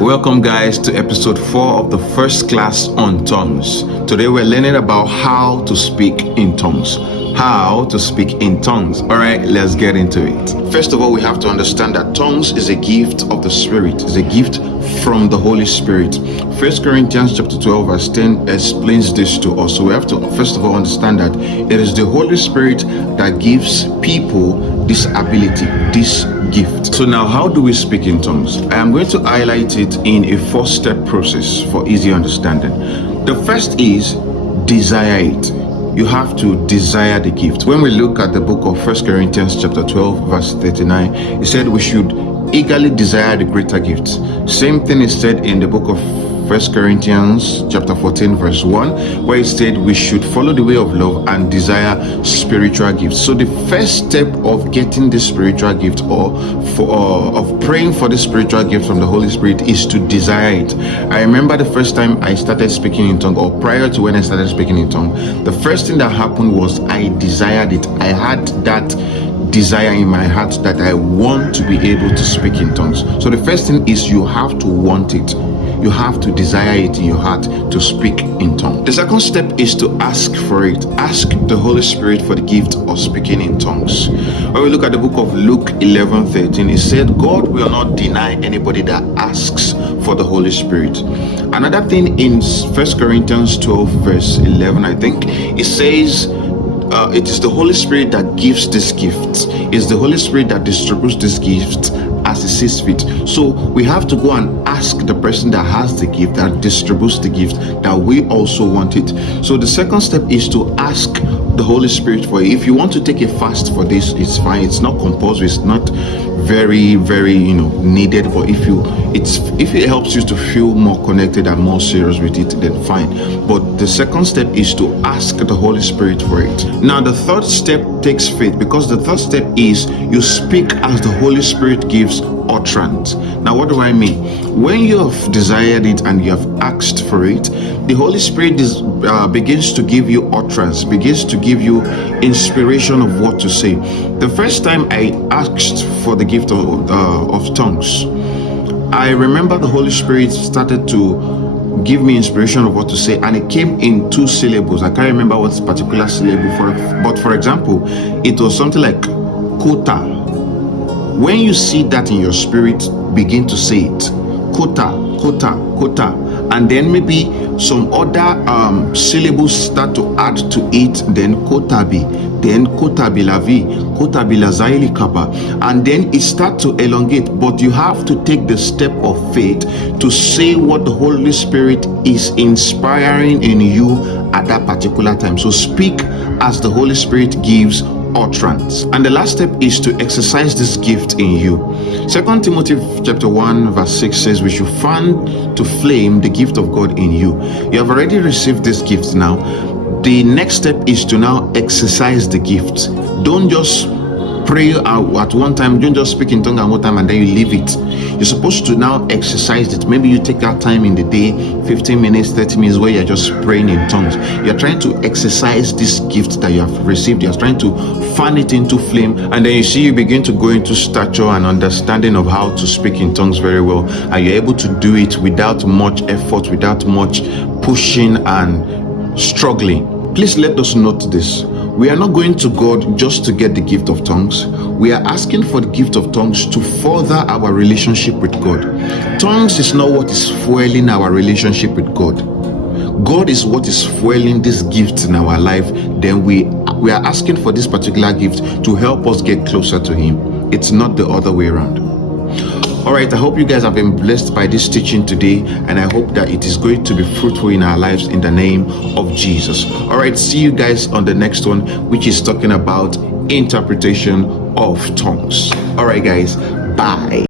Welcome guys to episode 4 of the first class on tongues. Today we're learning about how to speak in tongues. How to speak in tongues. Alright, let's get into it. First of all, we have to understand that tongues is a gift of the Spirit. It's a gift from the Holy Spirit. 1 Corinthians chapter 12 verse 10 explains this to us. So we have to first of all understand that it is the Holy Spirit that gives people this ability, this gift. So now, how do we speak in tongues? I am going to highlight it in a 4-step process for easy understanding. The first is desire it. You have to desire the gift. When we look at the book of 1 Corinthians chapter 12 verse 39, it said we should eagerly desire the greater gifts. Same thing is said in the book of 1 Corinthians chapter 14 verse 1, where it said we should follow the way of love and desire spiritual gifts. So the first step of getting the spiritual gift of praying for the spiritual gift from the Holy Spirit is to desire it. I remember the first time I started speaking in tongue, or prior to when I started speaking in tongue, the first thing that happened was I desired it. I had that desire in my heart that I want to be able to speak in tongues. So the first thing is you have to want it. You have to desire it in your heart to speak in tongues. The second step is to ask for it. Ask the Holy Spirit for the gift of speaking in tongues. When we look at the book of Luke 11:13, it said, God will not deny anybody that asks for the Holy Spirit. Another thing in 1 Corinthians 12 verse 11, I think, it says, it is the Holy Spirit that gives this gift. It's the Holy Spirit that distributes this gift as He sees fit. So we have to go and ask the person that has the gift, that distributes the gift, that we also want it. So the second step is to ask the Holy Spirit for it. If you want to take a fast for this, it's fine. It's not compulsory. It's not very needed. But if it helps you to feel more connected and more serious with it, then fine. But the second step is to ask the Holy Spirit for it. Now the third step takes faith, because the third step is you speak as the Holy Spirit gives utterance. Now what do I mean? When you have desired it and you have asked for it, the Holy Spirit begins to give you utterance, begins to give you inspiration of what to say. The first time I asked for the gift of tongues, I remember the Holy Spirit started to give me inspiration of what to say, and it came in 2 syllables. I can't remember what particular syllable but for example, it was something like kota. When you see that in your spirit, begin to say it. Kota, kota, kota. And then maybe some other syllables start to add to it. Then kotabi, then kotabilavi, kotabilazaili kapa. And then it starts to elongate. But you have to take the step of faith to say what the Holy Spirit is inspiring in you at that particular time. So speak as the Holy Spirit gives utterance. And the last step is to exercise this gift in you. 2 Timothy chapter 1 verse 6 says we should fan to flame the gift of God in you. You have already received this gift now. The next step is to now exercise the gift. Don't just pray at one time, don't just speak in tongue at one time and then you leave it. You're supposed to now exercise it. Maybe you take that time in the day, 15 minutes, 30 minutes, where you're just praying in tongues. You're trying to exercise this gift that you have received. You're trying to fan it into flame, and then you see you begin to go into stature and understanding of how to speak in tongues very well, and you're able to do it without much effort, without much pushing and struggling. Please let us note this. We are not going to God just to get the gift of tongues. We are asking for the gift of tongues to further our relationship with God. Tongues is not what is fueling our relationship with God. God is what is fueling this gift in our life. Then we are asking for this particular gift to help us get closer to Him. It's not the other way around. Alright, I hope you guys have been blessed by this teaching today, and I hope that it is going to be fruitful in our lives in the name of Jesus. Alright, see you guys on the next one, which is talking about interpretation of tongues. Alright guys, bye.